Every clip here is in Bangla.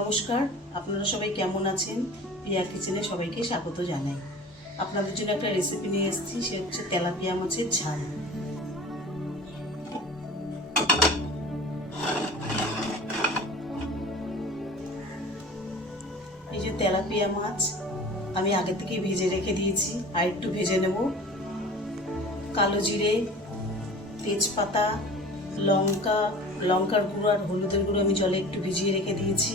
নমস্কার, আপনারা সবাই কেমন আছেন? প্রিয়া কিচেনে সবাইকে স্বাগত জানাই। আপনাদের জন্য একটা রেসিপি নিয়ে এসেছি, সে হচ্ছে তেলাপিয়া মাছের ঝাল। এই যে তেলাপিয়া মাছ আমি আগে থেকে ভেজে রেখে দিয়েছি, আর একটু ভেজে নেব। কালো জিরে, তেজপাতা, লঙ্কার গুঁড়ো আর হলুদের গুঁড়ো আমি জলে একটু ভিজিয়ে রেখে দিয়েছি।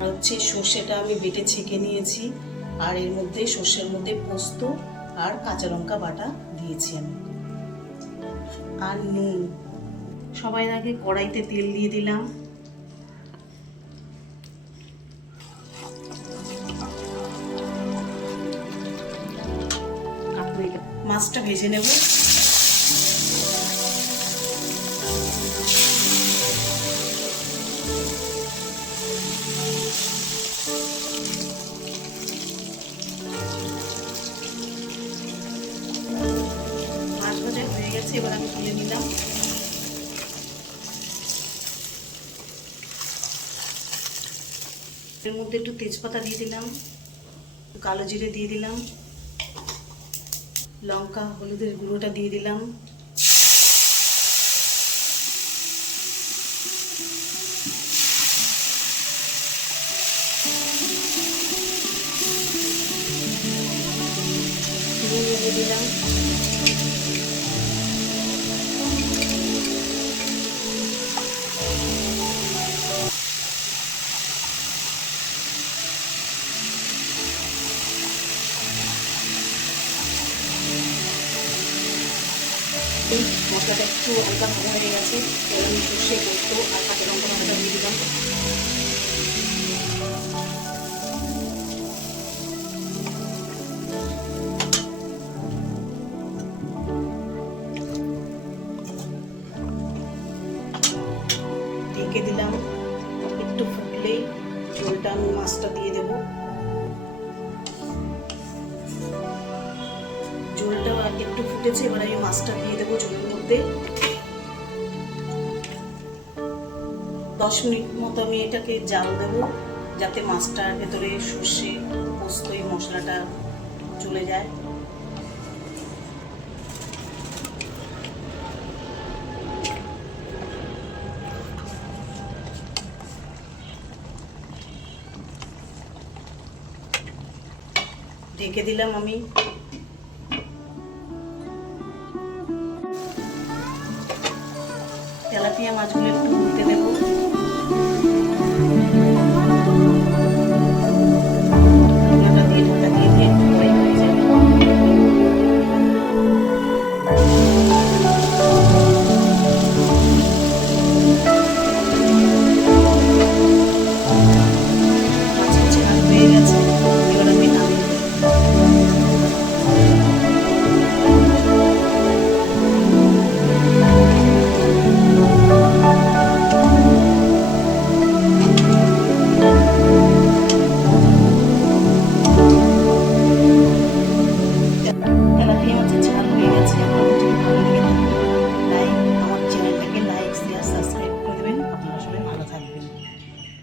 আর হচ্ছে সর্ষেটা আমি বেটে ছেঁকে নিয়েছি, আর এর মধ্যে সর্ষের মধ্যে পোস্ত আর কাঁচা লঙ্কা বাটা দিয়েছি আমি, আর নুন। সবার আগে কড়াইতে তেল দিয়ে দিলাম। মাছটা ভেজে নেব। মাছ ভাজা হয়ে গেছে, এবার আমি তুলে নিলাম। এর মধ্যে একটু তেজপাতা দিয়ে দিলাম, কালো জিরে দিয়ে দিলাম, লঙ্কা হলুদের গুঁড়োটা দিয়ে দিলাম, নুন দিয়ে দিলাম, মশলাটা একটু হালকা ভাজা হয়ে গেছে। এবার আমি সর্ষে পোস্ত আর কাঁচা লঙ্কা বাটা দিয়ে দিলাম। ঢেকে দিলাম, একটু ফুটলেই ঝোলটা আমি মাছটা দিয়ে দেব। ঝোলটা একটু ফুটেছে, এবার আমি মাছটা দিয়ে দেবো ঝোলের মধ্যে। 10 মিনিট মতো আমি এটাকে জাল দেবো, যাতে মাছটার ভেতরে সর্ষে পোস্ত এই মশলাটা চলে যায়। ঢেকে দিলাম আমি। তেলাপিয়া মাছগুলো একটু ভুনতে দেবো।